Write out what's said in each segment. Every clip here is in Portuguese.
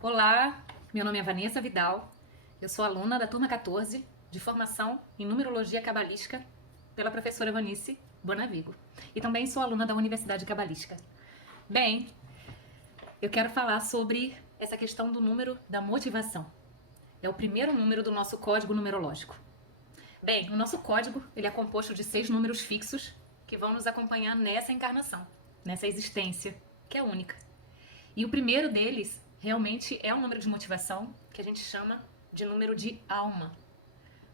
Olá, meu nome é Vanessa Vidal, eu sou aluna da turma 14 de formação em numerologia cabalística pela professora Vanice Bonavigo e também sou aluna da Universidade Cabalística. Bem, eu quero falar sobre essa questão do número da motivação. É o primeiro número do nosso código numerológico. Bem, o nosso código ele é composto de 6 números fixos que vão nos acompanhar nessa encarnação, nessa existência, que é única. E o primeiro deles realmente é um número de motivação que a gente chama de número de alma.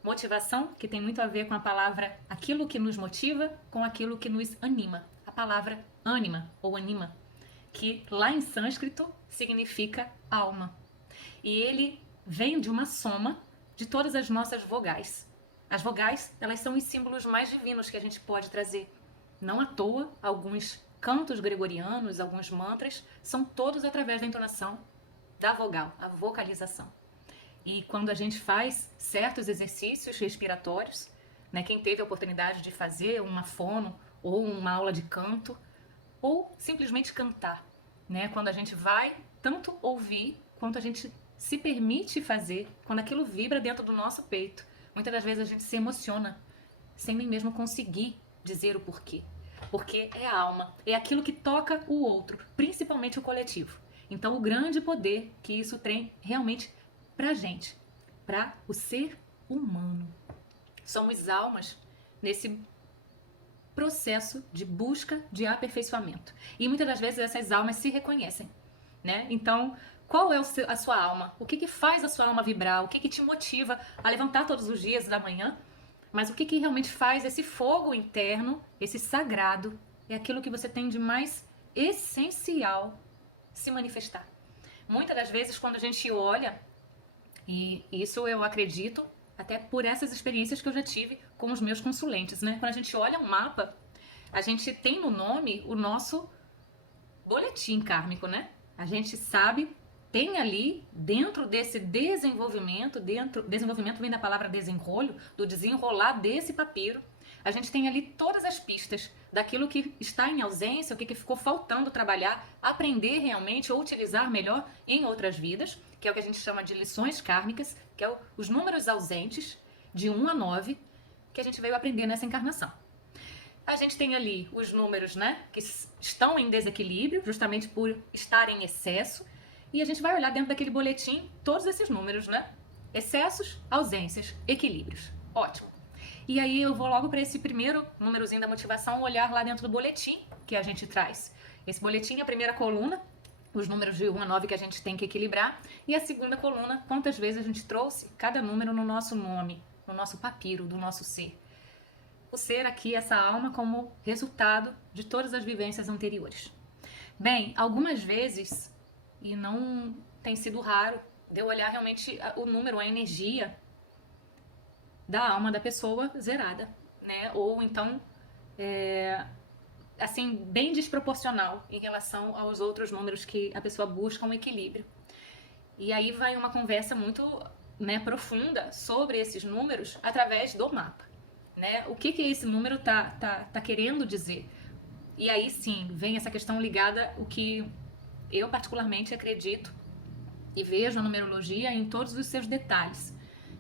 Motivação que tem muito a ver com a palavra aquilo que nos motiva com aquilo que nos anima. A palavra ânima ou anima, que lá em sânscrito significa alma. E ele vem de uma soma de todas as nossas vogais. As vogais, elas são os símbolos mais divinos que a gente pode trazer. Não à toa, alguns cantos gregorianos, alguns mantras, são todos através da entonação da vogal, a vocalização. E quando a gente faz certos exercícios respiratórios, né, quem teve a oportunidade de fazer uma fono ou uma aula de canto, ou simplesmente cantar, né, quando a gente vai tanto ouvir quanto a gente se permite fazer, quando aquilo vibra dentro do nosso peito, muitas das vezes a gente se emociona, sem nem mesmo conseguir dizer o porquê. Porque é a alma, é aquilo que toca o outro, principalmente o coletivo. Então, o grande poder que isso tem realmente pra gente, pra o ser humano. Somos almas nesse processo de busca de aperfeiçoamento. E muitas das vezes essas almas se reconhecem, né? Então, qual é a sua alma? O que faz a sua alma vibrar? O que te motiva a levantar todos os dias da manhã? Mas o que realmente faz esse fogo interno, esse sagrado, é aquilo que você tem de mais essencial se manifestar. Muitas das vezes, quando a gente olha, e isso eu acredito, até por essas experiências que eu já tive com os meus consulentes, né? Quando a gente olha um mapa, a gente tem no nome o nosso boletim kármico, né? A gente sabe, tem ali, dentro desse desenvolvimento, desenvolvimento vem da palavra desenrolho, do desenrolar desse papiro, a gente tem ali todas as pistas daquilo que está em ausência, o que ficou faltando trabalhar, aprender realmente ou utilizar melhor em outras vidas, que é o que a gente chama de lições kármicas, que é os números ausentes, de 1 a 9, que a gente veio aprender nessa encarnação. A gente tem ali os números, né, que estão em desequilíbrio, justamente por estar em excesso, e a gente vai olhar dentro daquele boletim todos esses números, né? Excessos, ausências, equilíbrios. Ótimo. E aí eu vou logo para esse primeiro númerozinho da motivação, olhar lá dentro do boletim que a gente traz. Esse boletim é a primeira coluna, os números de 1 a 9 que a gente tem que equilibrar, e a segunda coluna, quantas vezes a gente trouxe cada número no nosso nome, no nosso papiro, do nosso ser. O ser aqui, essa alma, como resultado de todas as vivências anteriores. Bem, algumas vezes, e não tem sido raro, de eu olhar realmente o número, a energia da alma da pessoa zerada, né? Ou então, assim, bem desproporcional em relação aos outros números que a pessoa busca um equilíbrio. E aí vai uma conversa muito, né, profunda sobre esses números através do mapa, né? O que esse número tá querendo dizer? E aí sim, vem essa questão ligada ao que eu particularmente acredito e vejo a numerologia em todos os seus detalhes,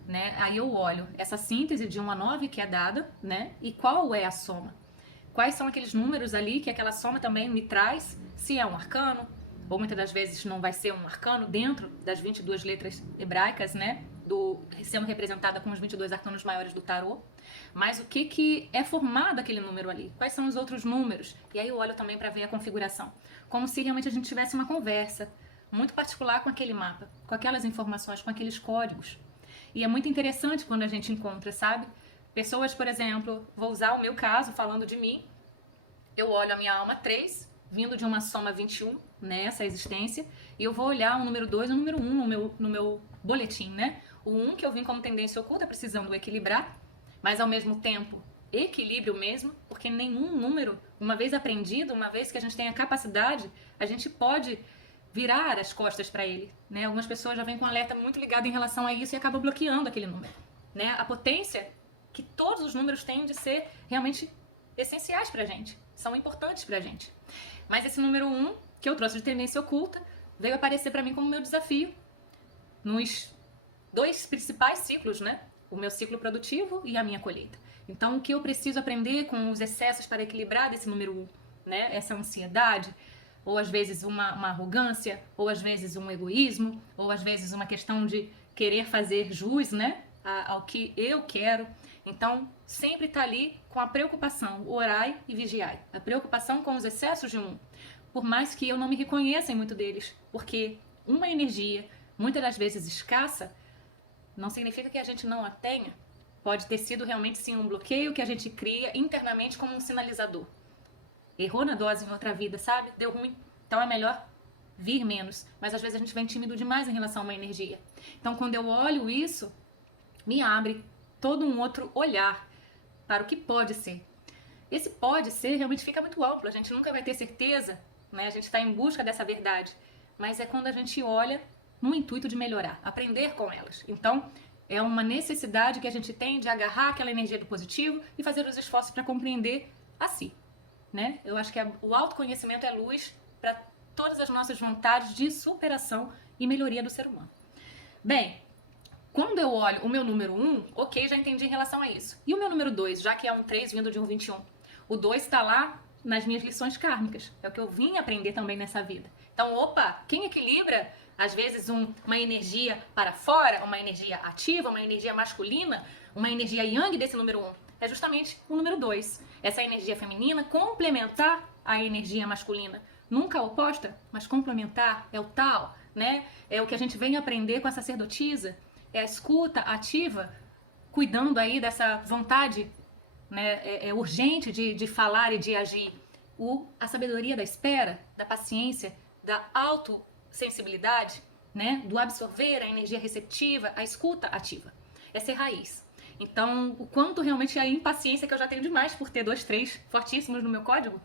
né? Aí eu olho essa síntese de 1 a 9 que é dada, né? E qual é a soma? Quais são aqueles números ali que aquela soma também me traz, se é um arcano, ou muitas das vezes não vai ser um arcano dentro das 22 letras hebraicas, né? Sendo representada com os 22 arcanos maiores do tarô. Mas o que é formado aquele número ali? Quais são os outros números? E aí eu olho também para ver a configuração. Como se realmente a gente tivesse uma conversa muito particular com aquele mapa, com aquelas informações, com aqueles códigos. E é muito interessante quando a gente encontra, sabe? Pessoas, por exemplo, vou usar o meu caso, falando de mim, eu olho a minha alma 3, vindo de uma soma 21, nessa existência, e eu vou olhar o número 2 e o número 1 no meu boletim, né? O 1 que eu vim como tendência oculta, precisando equilibrar, mas ao mesmo tempo equilíbrio mesmo, porque nenhum número, uma vez aprendido, uma vez que a gente tem a capacidade, a gente pode virar as costas para ele, né? Algumas pessoas já vêm com um alerta muito ligado em relação a isso e acabam bloqueando aquele número, né? A potência que todos os números têm de ser realmente essenciais pra gente, são importantes pra gente. Mas esse número 1, que eu trouxe de tendência oculta, veio aparecer para mim como meu desafio nos 2 principais ciclos, né? O meu ciclo produtivo e a minha colheita. Então, o que eu preciso aprender com os excessos para equilibrar desse número 1, né? Essa ansiedade, ou às vezes uma arrogância, ou às vezes um egoísmo, ou às vezes uma questão de querer fazer jus, né? Ao que eu quero. Então, sempre tá ali com a preocupação, orai e vigiai. A preocupação com os excessos de um. Por mais que eu não me reconheça em muito deles, porque uma energia, muitas das vezes escassa, não significa que a gente não a tenha. Pode ter sido realmente sim um bloqueio que a gente cria internamente como um sinalizador. Errou na dose em outra vida, sabe? Deu ruim. Então é melhor vir menos. Mas às vezes a gente vem tímido demais em relação a uma energia. Então quando eu olho isso, me abre todo um outro olhar para o que pode ser. Esse pode ser realmente fica muito amplo. A gente nunca vai ter certeza, né? A gente está em busca dessa verdade. Mas é quando a gente olha no intuito de melhorar, aprender com elas. Então, é uma necessidade que a gente tem de agarrar aquela energia do positivo e fazer os esforços para compreender a si, né? Eu acho que o autoconhecimento é luz para todas as nossas vontades de superação e melhoria do ser humano. Bem, quando eu olho o meu número 1, ok, já entendi em relação a isso. E o meu número 2, já que é um 3 vindo de um 21? O 2 está lá nas minhas lições kármicas. É o que eu vim aprender também nessa vida. Então, opa, quem equilibra às vezes uma energia para fora, uma energia ativa, uma energia masculina, uma energia yang desse número 1, é justamente o número 2. Essa energia feminina complementar a energia masculina. Nunca oposta, mas complementar, é o tal, né? É o que a gente vem aprender com a sacerdotisa, é a escuta ativa, cuidando aí dessa vontade, né? É urgente de falar e de agir. A sabedoria da espera, da paciência, da autossensibilidade, né? Do absorver a energia receptiva, a escuta ativa. Essa é a raiz. Então, o quanto realmente a impaciência que eu já tenho demais por ter 2, 3 fortíssimos no meu código,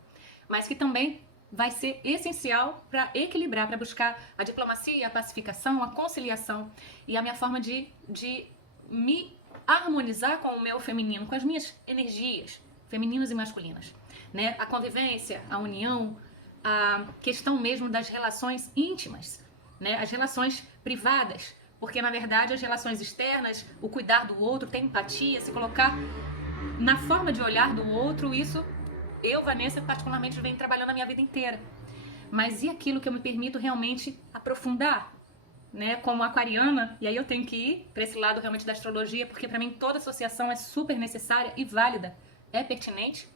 mas que também vai ser essencial para equilibrar, para buscar a diplomacia, a pacificação, a conciliação e a minha forma de me harmonizar com o meu feminino, com as minhas energias femininas e masculinas, né? A convivência, a união, a questão mesmo das relações íntimas, né? As relações privadas, porque na verdade as relações externas, o cuidar do outro, ter empatia, se colocar na forma de olhar do outro, isso eu, Vanessa, particularmente venho trabalhando a minha vida inteira. Mas e aquilo que eu me permito realmente aprofundar, né? Como aquariana, e aí eu tenho que ir para esse lado realmente da astrologia, porque para mim toda associação é super necessária e válida, é pertinente.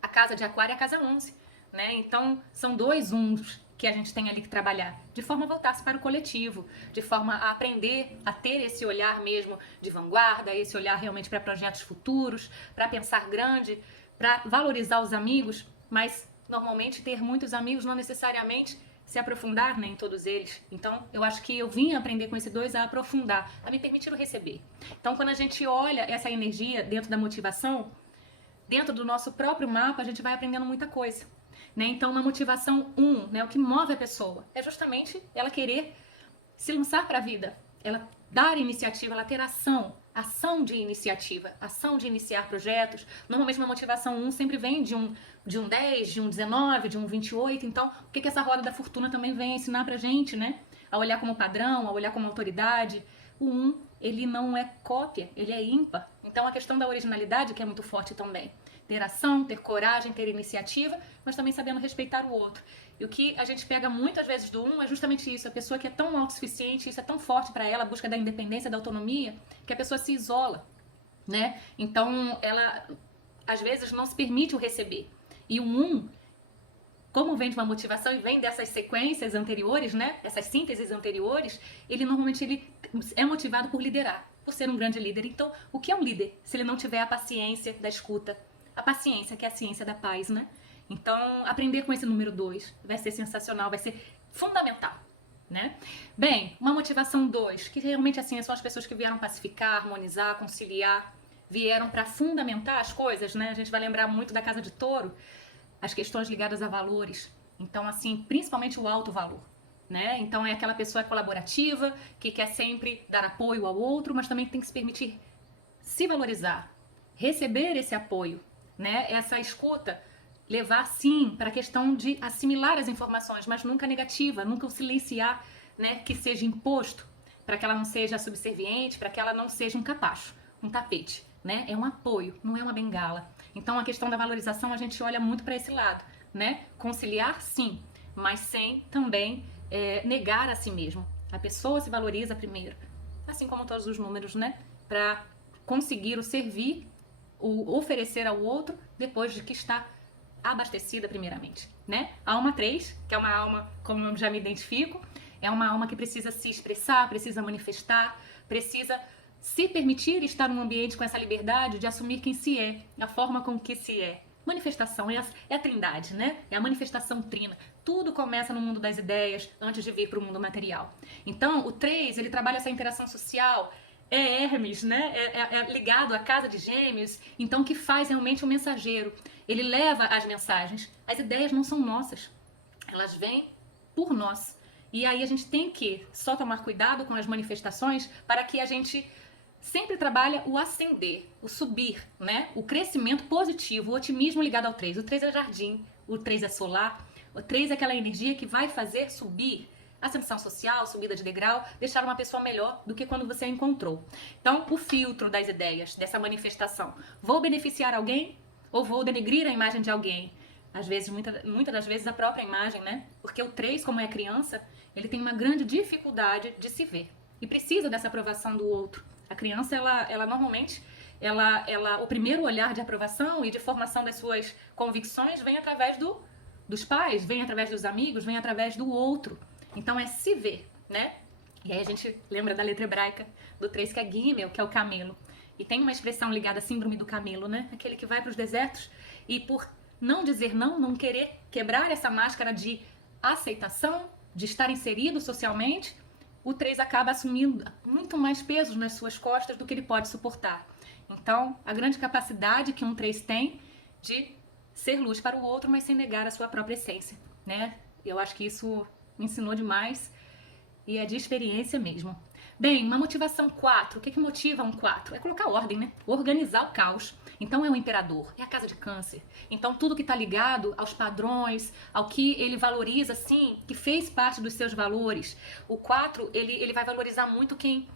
A casa de aquário é a casa 11, né? Então são 2 uns que a gente tem ali que trabalhar, de forma a voltar-se para o coletivo, de forma a aprender a ter esse olhar mesmo de vanguarda, esse olhar realmente para projetos futuros, para pensar grande, para valorizar os amigos, mas normalmente ter muitos amigos não necessariamente se aprofundar, né, em todos eles. Então, eu acho que eu vim aprender com esse 2 a aprofundar, a me permitir o receber. Então, quando a gente olha essa energia dentro da motivação, dentro do nosso próprio mapa, a gente vai aprendendo muita coisa, né? Então, uma motivação 1, né, o que move a pessoa é justamente ela querer se lançar para a vida, ela dar iniciativa, ela ter ação de iniciativa, ação de iniciar projetos. Normalmente uma motivação 1 sempre vem de um 10, de um 19, de um 28. Então, o que essa roda da fortuna também vem ensinar pra gente, né? A olhar como padrão, a olhar como autoridade. O 1, ele não é cópia, ele é ímpar. Então, a questão da originalidade que é muito forte também. Ter ação, ter coragem, ter iniciativa, mas também sabendo respeitar o outro. E o que a gente pega muitas vezes do 1 é justamente isso, a pessoa que é tão autossuficiente, isso é tão forte para ela, a busca da independência, da autonomia, que a pessoa se isola, né? Então, ela, às vezes, não se permite o receber. E o 1, como vem de uma motivação e vem dessas sequências anteriores, né? Essas sínteses anteriores, ele normalmente é motivado por liderar, por ser um grande líder. Então, o que é um líder? Se ele não tiver a paciência da escuta, a paciência, que é a ciência da paz, né? Então, aprender com esse número 2 vai ser sensacional, vai ser fundamental, né? Bem, uma motivação 2, que realmente assim são as pessoas que vieram pacificar, harmonizar, conciliar, vieram para fundamentar as coisas, né? A gente vai lembrar muito da casa de Touro, as questões ligadas a valores. Então, assim, principalmente o alto valor, né? Então, é aquela pessoa colaborativa, que quer sempre dar apoio ao outro, mas também tem que se permitir se valorizar, receber esse apoio, né? Essa escuta levar sim para a questão de assimilar as informações, mas nunca negativa, nunca o silenciar, né, que seja imposto, para que ela não seja subserviente, para que ela não seja um capacho, um tapete, né? É um apoio, não é uma bengala. Então a questão da valorização a gente olha muito para esse lado, né? Conciliar sim, mas sem também negar a si mesmo. A pessoa se valoriza primeiro, assim como todos os números, né? Para conseguir o servir, o oferecer ao outro depois de que está abastecida primeiramente, né? A alma 3, que é uma alma, como eu já me identifico, é uma alma que precisa se expressar, precisa manifestar, precisa se permitir estar num ambiente com essa liberdade de assumir quem se é, a forma com que se é. Manifestação é a trindade, né? É a manifestação trina. Tudo começa no mundo das ideias antes de vir para o mundo material. Então, o 3, ele trabalha essa interação social, é Hermes, né? É ligado à casa de Gêmeos, então que faz realmente o mensageiro. Ele leva as mensagens. As ideias não são nossas, elas vêm por nós. E aí a gente tem que só tomar cuidado com as manifestações para que a gente sempre trabalhe o ascender, o subir, né? O crescimento positivo, o otimismo ligado ao 3. O 3 é jardim, o 3 é solar, o 3 é aquela energia que vai fazer subir, ascensão social, subida de degrau, deixar uma pessoa melhor do que quando você a encontrou. Então, o filtro das ideias, dessa manifestação. Vou beneficiar alguém ou vou denegrir a imagem de alguém? Às vezes, muitas das vezes, a própria imagem, né? Porque o 3, como é criança, ele tem uma grande dificuldade de se ver. E precisa dessa aprovação do outro. A criança, ela normalmente, o primeiro olhar de aprovação e de formação das suas convicções vem através dos pais, vem através dos amigos, vem através do outro. Então é se ver, né? E aí a gente lembra da letra hebraica do 3, que é Gimel, que é o camelo. E tem uma expressão ligada à síndrome do camelo, né? Aquele que vai para os desertos e por não dizer não, não querer quebrar essa máscara de aceitação, de estar inserido socialmente, o 3 acaba assumindo muito mais pesos nas suas costas do que ele pode suportar. Então, a grande capacidade que um 3 tem de ser luz para o outro, mas sem negar a sua própria essência, né? Eu acho que isso me ensinou demais e é de experiência mesmo. Bem, uma motivação 4. O que motiva um 4? É colocar ordem, né? Organizar o caos. Então é o imperador, é a casa de câncer. Então tudo que está ligado aos padrões, ao que ele valoriza, sim, que fez parte dos seus valores. O 4, ele vai valorizar muito quem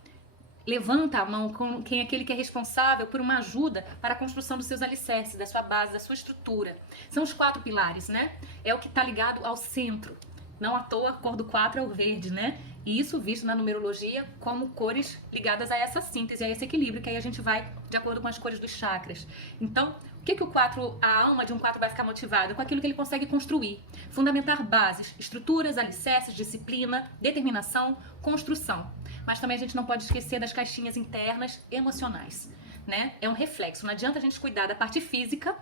levanta a mão, quem é aquele que é responsável por uma ajuda para a construção dos seus alicerces, da sua base, da sua estrutura. São os 4 pilares, né? É o que está ligado ao centro. Não à toa, a cor do 4 é o verde, né? E isso visto na numerologia como cores ligadas a essa síntese, a esse equilíbrio, que aí a gente vai de acordo com as cores dos chakras. Então, o que o 4, a alma de um 4 vai ficar motivada? Com aquilo que ele consegue construir. Fundamentar bases, estruturas, alicerces, disciplina, determinação, construção. Mas também a gente não pode esquecer das caixinhas internas emocionais, né? É um reflexo. Não adianta a gente cuidar da parte física,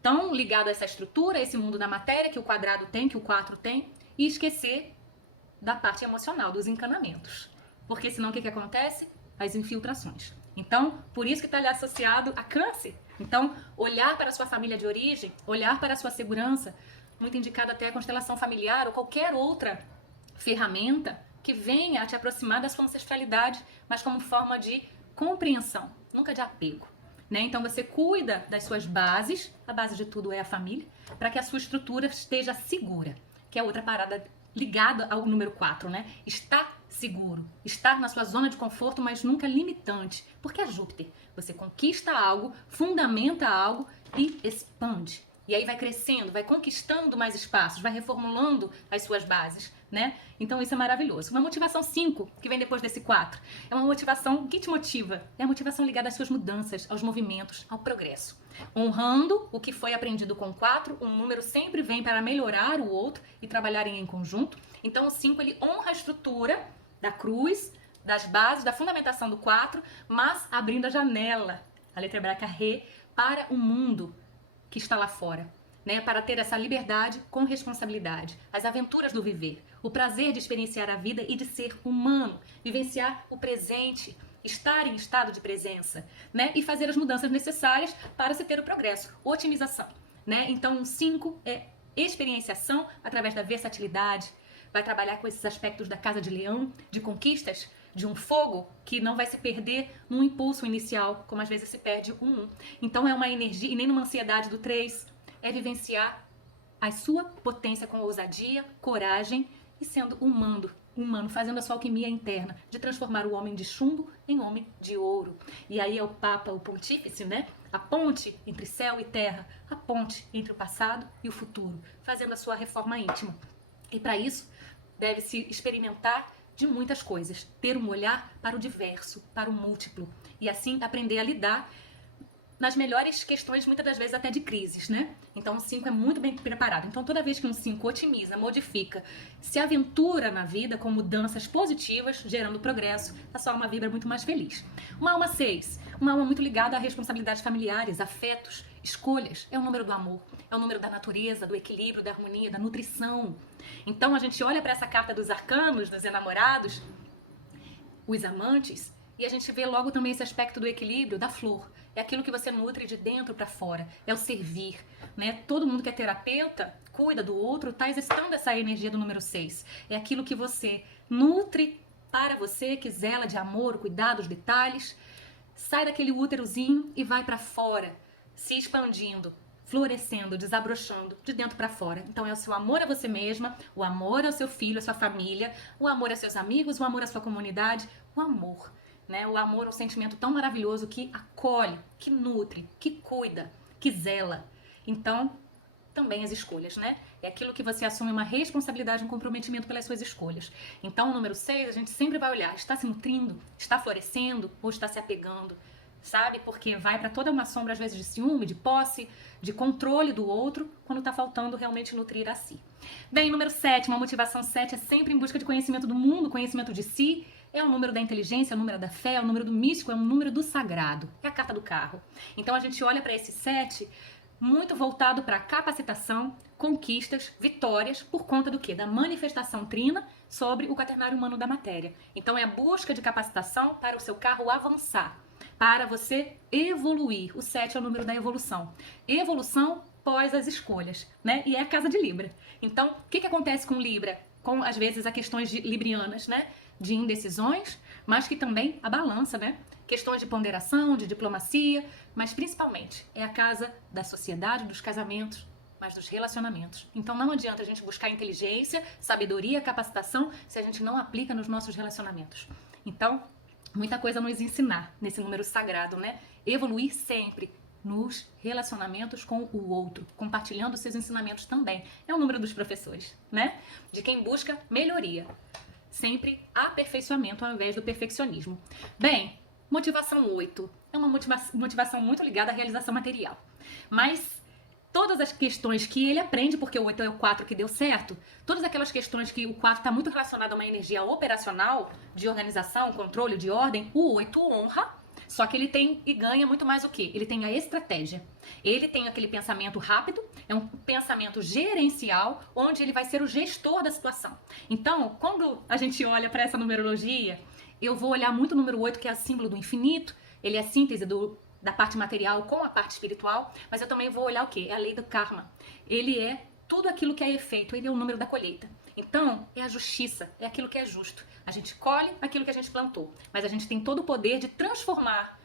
tão ligado a essa estrutura, a esse mundo da matéria que o quadrado tem, que o 4 tem, e esquecer da parte emocional, dos encanamentos. Porque senão o que acontece? As infiltrações. Então, por isso que está ali associado a câncer. Então, olhar para a sua família de origem, olhar para a sua segurança, muito indicado até a constelação familiar ou qualquer outra ferramenta que venha a te aproximar da sua ancestralidade, mas como forma de compreensão, nunca de apego. Né? Então você cuida das suas bases, a base de tudo é a família, para que a sua estrutura esteja segura, que é outra parada ligada ao número 4, né? Estar seguro, estar na sua zona de conforto, mas nunca limitante, porque é Júpiter. Você conquista algo, fundamenta algo e expande. E aí vai crescendo, vai conquistando mais espaços, vai reformulando as suas bases, né? Então isso é maravilhoso. Uma motivação 5, que vem depois desse 4, é uma motivação que te motiva. É a motivação ligada às suas mudanças, aos movimentos, ao progresso. Honrando o que foi aprendido com 4, um número sempre vem para melhorar o outro e trabalharem em conjunto. Então o 5, ele honra a estrutura da cruz, das bases, da fundamentação do 4, mas abrindo a janela, a letra hebraica Re, para o mundo que está lá fora, né? Para ter essa liberdade com responsabilidade, as aventuras do viver, o prazer de experienciar a vida e de ser humano, vivenciar o presente, estar em estado de presença, né? E fazer as mudanças necessárias para se ter o progresso, otimização, né? Então, 5 é experienciação através da versatilidade, vai trabalhar com esses aspectos da casa de leão, de conquistas, de um fogo que não vai se perder num impulso inicial, como às vezes se perde um. Então é uma energia, e nem numa ansiedade do 3, é vivenciar a sua potência com ousadia, coragem e sendo humano, fazendo a sua alquimia interna de transformar o homem de chumbo em homem de ouro. E aí é o Papa, o Pontífice, né? A ponte entre céu e terra, a ponte entre o passado e o futuro, fazendo a sua reforma íntima. E para isso, deve-se experimentar de muitas coisas, ter um olhar para o diverso, para o múltiplo, e assim aprender a lidar nas melhores questões, muitas das vezes até de crises, né? Então o 5 é muito bem preparado. Então toda vez que um 5 otimiza, modifica, se aventura na vida com mudanças positivas, gerando progresso, a sua alma vibra muito mais feliz. Uma alma 6, uma alma muito ligada a responsabilidades familiares, afetos, escolhas. É o número do amor, é o número da natureza, do equilíbrio, da harmonia, da nutrição. Então a gente olha para essa carta dos arcanos, dos enamorados, os amantes, e a gente vê logo também esse aspecto do equilíbrio, da flor. É aquilo que você nutre de dentro para fora. É o servir, né? Todo mundo que é terapeuta, cuida do outro, tá exercitando essa energia do número 6. É aquilo que você nutre para você, que zela de amor, cuidado, os detalhes. Sai daquele úterozinho e vai para fora, se expandindo, florescendo, desabrochando de dentro para fora. Então é o seu amor a você mesma, o amor ao seu filho, à sua família, o amor aos seus amigos, o amor à sua comunidade, o amor. Né? O amor é um sentimento tão maravilhoso que acolhe, que nutre, que cuida, que zela. Então, também as escolhas, né? É aquilo que você assume uma responsabilidade, um comprometimento pelas suas escolhas. Então, o número 6, a gente sempre vai olhar, está se nutrindo, está florescendo ou está se apegando, sabe? Porque vai para toda uma sombra, às vezes, de ciúme, de posse, de controle do outro, quando está faltando realmente nutrir a si. Bem, número 7, uma motivação 7 é sempre em busca de conhecimento do mundo, conhecimento de si. É o número da inteligência, é o número da fé, é o número do místico, é o número do sagrado. É a carta do carro. Então a gente olha para esse 7 muito voltado para capacitação, conquistas, vitórias, por conta do quê? Da manifestação trina sobre o quaternário humano da matéria. Então é a busca de capacitação para o seu carro avançar, para você evoluir. O 7 é o número da evolução. Evolução pós as escolhas, né? E é a casa de Libra. Então, o que acontece com Libra? Com, às vezes, as questões librianas, né? De indecisões, mas que também a balança, né? Questões de ponderação, de diplomacia, mas principalmente é a casa da sociedade, dos casamentos, mas dos relacionamentos. Então não adianta a gente buscar inteligência, sabedoria, capacitação, se a gente não aplica nos nossos relacionamentos. Então, muita coisa a nos ensinar nesse número sagrado, né? Evoluir sempre nos relacionamentos com o outro, compartilhando seus ensinamentos também. É o número dos professores, né? De quem busca melhoria. Sempre aperfeiçoamento ao invés do perfeccionismo. Bem, motivação 8 é uma motivação muito ligada à realização material. Mas todas as questões que ele aprende, porque o 8 é o 4 que deu certo, todas aquelas questões que o 4 está muito relacionado a uma energia operacional, de organização, controle, de ordem, o 8 honra. Só que ele tem e ganha muito mais o quê? Ele tem a estratégia. Ele tem aquele pensamento rápido, é um pensamento gerencial, onde ele vai ser o gestor da situação. Então, quando a gente olha para essa numerologia, eu vou olhar muito o número 8, que é o símbolo do infinito. Ele é a síntese da parte material com a parte espiritual, mas eu também vou olhar o quê? É a lei do karma. Ele é tudo aquilo que é efeito, ele é o número da colheita. Então, é a justiça, é aquilo que é justo. A gente colhe aquilo que a gente plantou, mas a gente tem todo o poder de transformar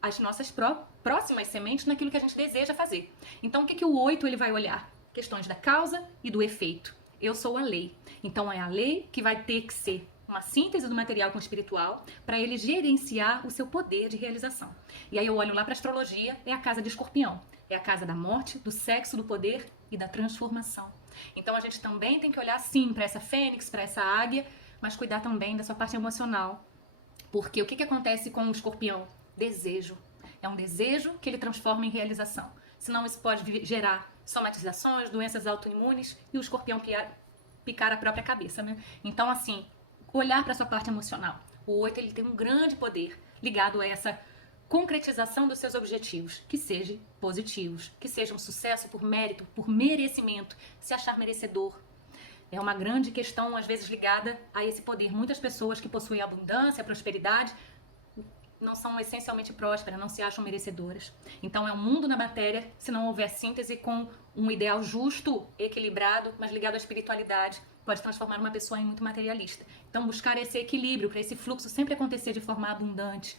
as nossas próximas sementes naquilo que a gente deseja fazer. Então, o que o 8 ele vai olhar? Questões da causa e do efeito. Eu sou a lei. Então, é a lei que vai ter que ser uma síntese do material com o espiritual para ele gerenciar o seu poder de realização. E aí eu olho lá para a astrologia, é a casa de Escorpião. É a casa da morte, do sexo, do poder e da transformação. Então, a gente também tem que olhar, sim, para essa fênix, para essa águia, mas cuidar também da sua parte emocional. Porque o que acontece com o Escorpião? Desejo. É um desejo que ele transforma em realização. Senão isso pode gerar somatizações, doenças autoimunes e o Escorpião picar a própria cabeça, né? Então, assim, olhar para a sua parte emocional. O 8 ele tem um grande poder ligado a essa concretização dos seus objetivos, que sejam positivos, que sejam um sucesso por mérito, por merecimento, se achar merecedor. É uma grande questão, às vezes, ligada a esse poder. Muitas pessoas que possuem abundância, prosperidade, não são essencialmente prósperas, não se acham merecedoras. Então, é um mundo na matéria, se não houver síntese com um ideal justo, equilibrado, mas ligado à espiritualidade, pode transformar uma pessoa em muito materialista. Então, buscar esse equilíbrio, para esse fluxo sempre acontecer de forma abundante.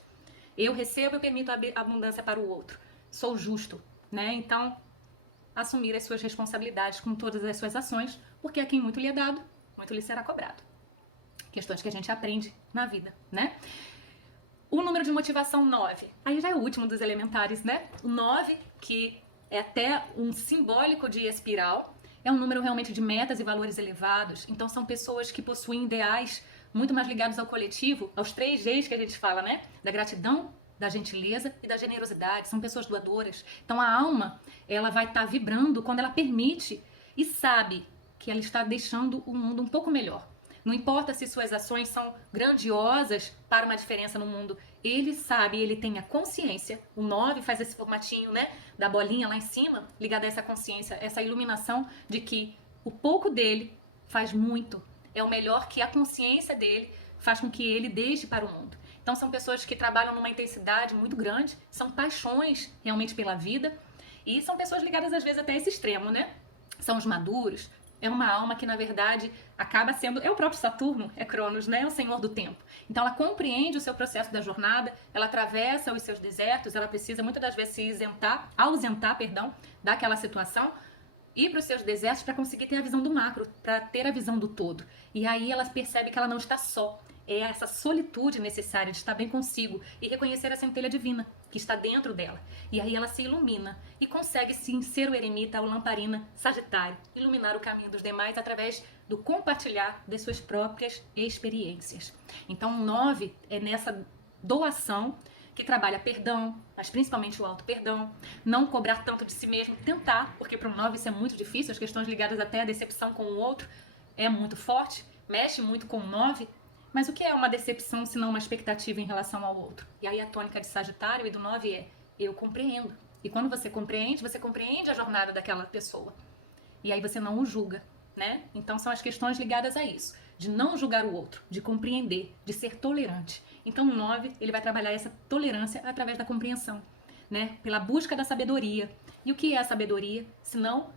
Eu recebo e permito a abundância para o outro. Sou justo, né? Então, assumir as suas responsabilidades com todas as suas ações, porque a quem muito lhe é dado, muito lhe será cobrado. Questões que a gente aprende na vida, né? O número de motivação 9, aí já é o último dos elementares, né? O 9, que é até um simbólico de espiral, é um número realmente de metas e valores elevados. Então são pessoas que possuem ideais muito mais ligados ao coletivo, aos 3 Gs que a gente fala, né? Da gratidão, da gentileza e da generosidade. São pessoas doadoras. Então a alma, ela vai estar vibrando quando ela permite e sabe que ela está deixando o mundo um pouco melhor. Não importa se suas ações são grandiosas para uma diferença no mundo. Ele sabe, ele tem a consciência. O 9 faz esse formatinho, né, da bolinha lá em cima, ligada a essa consciência, essa iluminação de que o pouco dele faz muito. É o melhor que a consciência dele faz com que ele deixe para o mundo. Então são pessoas que trabalham numa intensidade muito grande, são paixões realmente pela vida e são pessoas ligadas às vezes até a esse extremo, né? São os maduros. É uma alma que, na verdade, acaba sendo... É o próprio Saturno, é Cronos, né? É o senhor do tempo. Então, ela compreende o seu processo da jornada, ela atravessa os seus desertos, ela precisa, muitas das vezes, se ausentar, daquela situação, ir para os seus desertos para conseguir ter a visão do macro, para ter a visão do todo. E aí ela percebe que ela não está só. É essa solitude necessária de estar bem consigo e reconhecer a centelha divina que está dentro dela. E aí ela se ilumina e consegue sim ser o eremita, o lamparina, Sagitário, iluminar o caminho dos demais através do compartilhar de suas próprias experiências. Então o 9 é nessa doação que trabalha perdão, mas principalmente o auto-perdão, não cobrar tanto de si mesmo, tentar, porque para um 9 isso é muito difícil, as questões ligadas até à decepção com o outro é muito forte, mexe muito com o 9. Mas o que é uma decepção se não uma expectativa em relação ao outro? E aí a tônica de Sagitário e do 9 é: eu compreendo. E quando você compreende a jornada daquela pessoa. E aí você não o julga, né? Então são as questões ligadas a isso. De não julgar o outro, de compreender, de ser tolerante. Então o 9, ele vai trabalhar essa tolerância através da compreensão, né? Pela busca da sabedoria. E o que é a sabedoria? Se não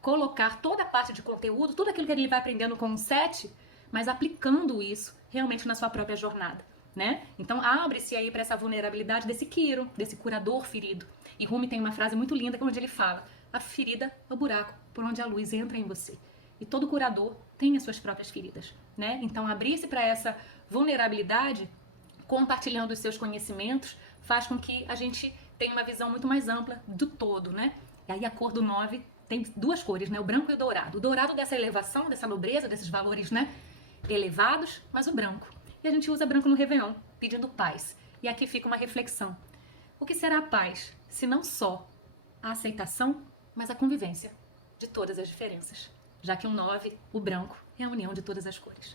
colocar toda a parte de conteúdo, tudo aquilo que ele vai aprendendo com o 7, mas aplicando isso realmente na sua própria jornada, né? Então abre-se aí para essa vulnerabilidade desse Quiro, desse curador ferido. E Rumi tem uma frase muito linda onde ele fala: a ferida é o buraco por onde a luz entra em você. E todo curador tem as suas próprias feridas, né? Então abrir-se para essa vulnerabilidade, compartilhando os seus conhecimentos, faz com que a gente tenha uma visão muito mais ampla do todo, né? E aí a cor do 9 tem 2 cores, né? O branco e o dourado. O dourado dessa elevação, dessa nobreza, desses valores, né, elevados, mas o branco. E a gente usa branco no Réveillon, pedindo paz. E aqui fica uma reflexão. O que será a paz, se não só a aceitação, mas a convivência de todas as diferenças? Já que o 9, o branco, é a união de todas as cores.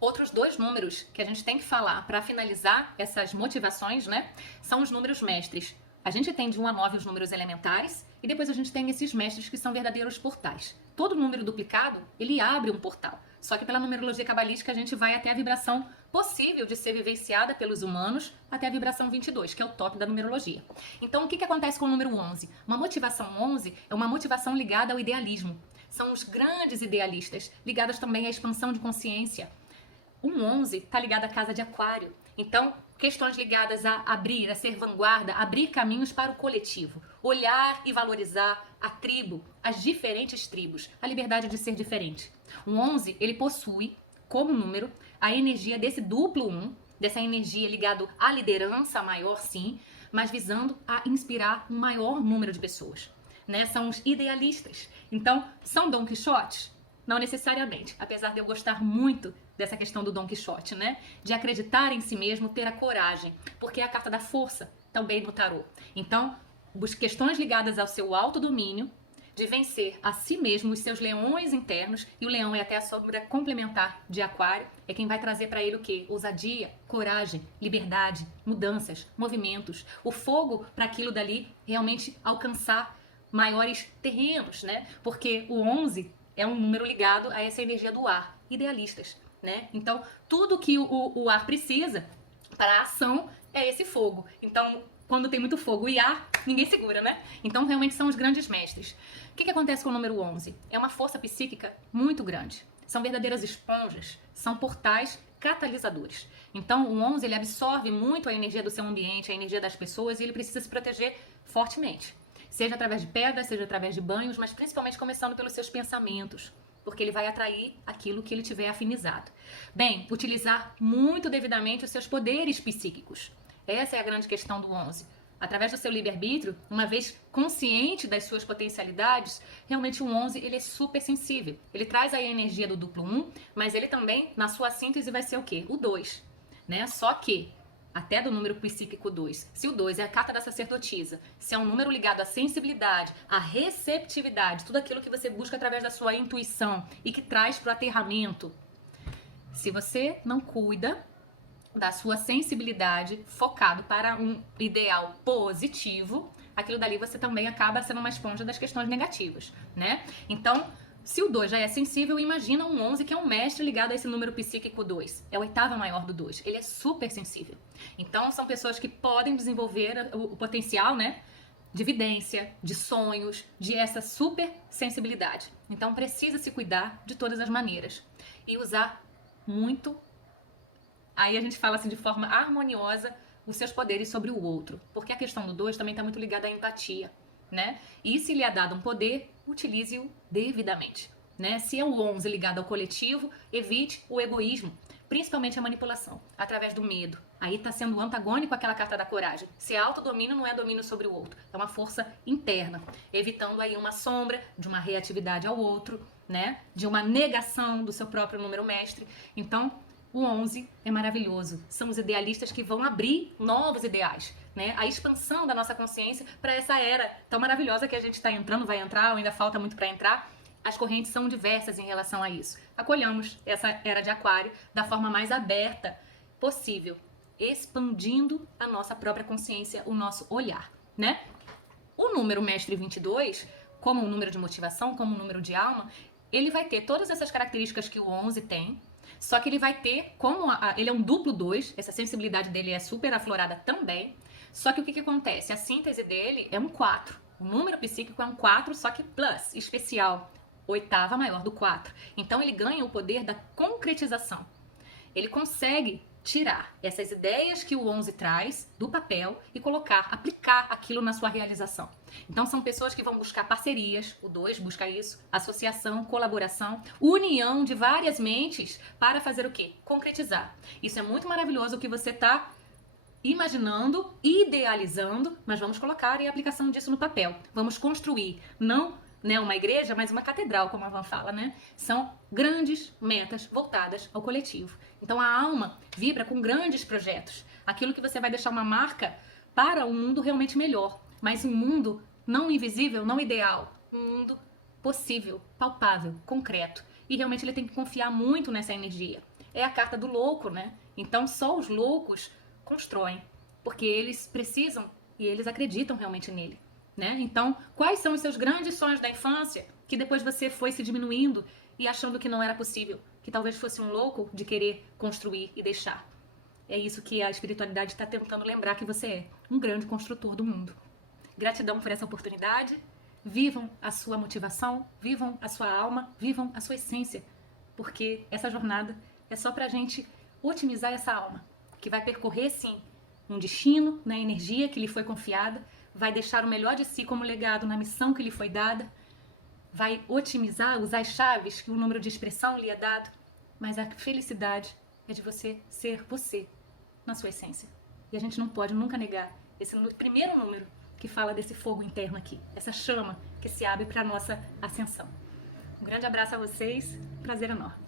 Outros 2 números que a gente tem que falar para finalizar essas motivações, né, são os números mestres. A gente tem de 1 a 9 os números elementares e depois a gente tem esses mestres que são verdadeiros portais. Todo número duplicado, ele abre um portal. Só que pela numerologia cabalística a gente vai até a vibração possível de ser vivenciada pelos humanos até a vibração 22, que é o top da numerologia. Então o que acontece com o número 11? Uma motivação 11 é uma motivação ligada ao idealismo. São os grandes idealistas, ligados também à expansão de consciência. O 11 está ligado à casa de Aquário. Então, questões ligadas a abrir, a ser vanguarda, abrir caminhos para o coletivo, olhar e valorizar a tribo, as diferentes tribos, a liberdade de ser diferente. O 11, ele possui, como número, a energia desse duplo 1, dessa energia ligada à liderança maior, sim, mas visando a inspirar um maior número de pessoas, né? São os idealistas. Então, são Dom Quixotes? Não necessariamente, apesar de eu gostar muito dessa questão do Dom Quixote, né? De acreditar em si mesmo, ter a coragem, porque é a carta da força também no tarô. Então, questões ligadas ao seu autodomínio, de vencer a si mesmo, os seus leões internos, e o leão é até a sombra complementar de Aquário, é quem vai trazer para ele o quê? Ousadia, coragem, liberdade, mudanças, movimentos, o fogo para aquilo dali realmente alcançar maiores terrenos, né? Porque o 11 é um número ligado a essa energia do ar, idealistas, né? Então, tudo que o ar precisa para a ação é esse fogo. Então, quando tem muito fogo e ar, ninguém segura, né? Então, realmente são os grandes mestres. O que acontece com o número 11? É uma força psíquica muito grande. São verdadeiras esponjas, são portais catalisadores. Então, o 11, ele absorve muito a energia do seu ambiente, a energia das pessoas, e ele precisa se proteger fortemente. seja através de pedras, seja através de banhos, mas principalmente começando pelos seus pensamentos, porque ele vai atrair aquilo que ele tiver afinizado. Bem, utilizar muito devidamente os seus poderes psíquicos. Essa é a grande questão do 11. Através do seu livre-arbítrio, uma vez consciente das suas potencialidades, realmente o 11 ele é super sensível. Ele traz aí a energia do duplo 1, mas ele também, na sua síntese, vai ser o quê? O 2, né? Só que, até do número psíquico 2, se o 2 é a carta da sacerdotisa, se é um número ligado à sensibilidade, à receptividade, tudo aquilo que você busca através da sua intuição e que traz para o aterramento, se você não cuida da sua sensibilidade focado para um ideal positivo, aquilo dali você também acaba sendo uma esponja das questões negativas, né? Então, se o 2 já é sensível, imagina um 11 que é um mestre ligado a esse número psíquico 2. É a oitava maior do 2. Ele é super sensível. Então, são pessoas que podem desenvolver o potencial, né? De vidência, de sonhos, de essa super sensibilidade. Então, precisa se cuidar de todas as maneiras. E usar muito. Aí a gente fala assim de forma harmoniosa os seus poderes sobre o outro. Porque a questão do 2 também está muito ligada à empatia, né? E se lhe é dado um poder, utilize-o devidamente, né? Se é o 11 ligado ao coletivo, evite o egoísmo, principalmente a manipulação, através do medo. Aí está sendo antagônico àquela carta da coragem. Se é autodomínio, não é domínio sobre o outro. É uma força interna, evitando aí uma sombra de uma reatividade ao outro, né? De uma negação do seu próprio número mestre. Então, o 11 é maravilhoso. São os idealistas que vão abrir novos ideais, né? A expansão da nossa consciência para essa era tão maravilhosa que a gente está entrando, vai entrar, ou ainda falta muito para entrar. As correntes são diversas em relação a isso. Acolhamos essa era de Aquário da forma mais aberta possível, expandindo a nossa própria consciência, o nosso olhar, né? O número mestre 22, como um número de motivação, como um número de alma, ele vai ter todas essas características que o 11 tem. Só que ele vai ter, como ele é um duplo 2, essa sensibilidade dele é super aflorada também. Só que o que acontece? A síntese dele é um 4. O número psíquico é um 4, só que plus, especial. Oitava maior do 4. Então ele ganha o poder da concretização. Ele consegue tirar essas ideias que o 11 traz do papel e colocar, aplicar aquilo na sua realização. Então são pessoas que vão buscar parcerias, o 2 busca isso, associação, colaboração, união de várias mentes para fazer o quê? Concretizar. Isso é muito maravilhoso o que você está imaginando, idealizando, mas vamos colocar a aplicação disso no papel. Vamos construir, não uma igreja, mas uma catedral, como a Van fala, né? São grandes metas voltadas ao coletivo. Então a alma vibra com grandes projetos. Aquilo que você vai deixar uma marca para um mundo realmente melhor. Mas um mundo não invisível, não ideal. Um mundo possível, palpável, concreto. E realmente ele tem que confiar muito nessa energia. É a carta do louco, né? Então só os loucos constroem. Porque eles precisam e eles acreditam realmente nele. Né? Então, quais são os seus grandes sonhos da infância que depois você foi se diminuindo e achando que não era possível, que talvez fosse um louco de querer construir e deixar? É isso que a espiritualidade está tentando lembrar que você é, um grande construtor do mundo. Gratidão por essa oportunidade. Vivam a sua motivação, vivam a sua alma, vivam a sua essência, porque essa jornada é só para a gente otimizar essa alma, que vai percorrer sim um destino, na energia que lhe foi confiada, vai deixar o melhor de si como legado na missão que lhe foi dada, vai otimizar, usar as chaves que o número de expressão lhe é dado, mas a felicidade é de você ser você na sua essência. E a gente não pode nunca negar esse primeiro número que fala desse fogo interno aqui, essa chama que se abre para a nossa ascensão. Um grande abraço a vocês, prazer enorme.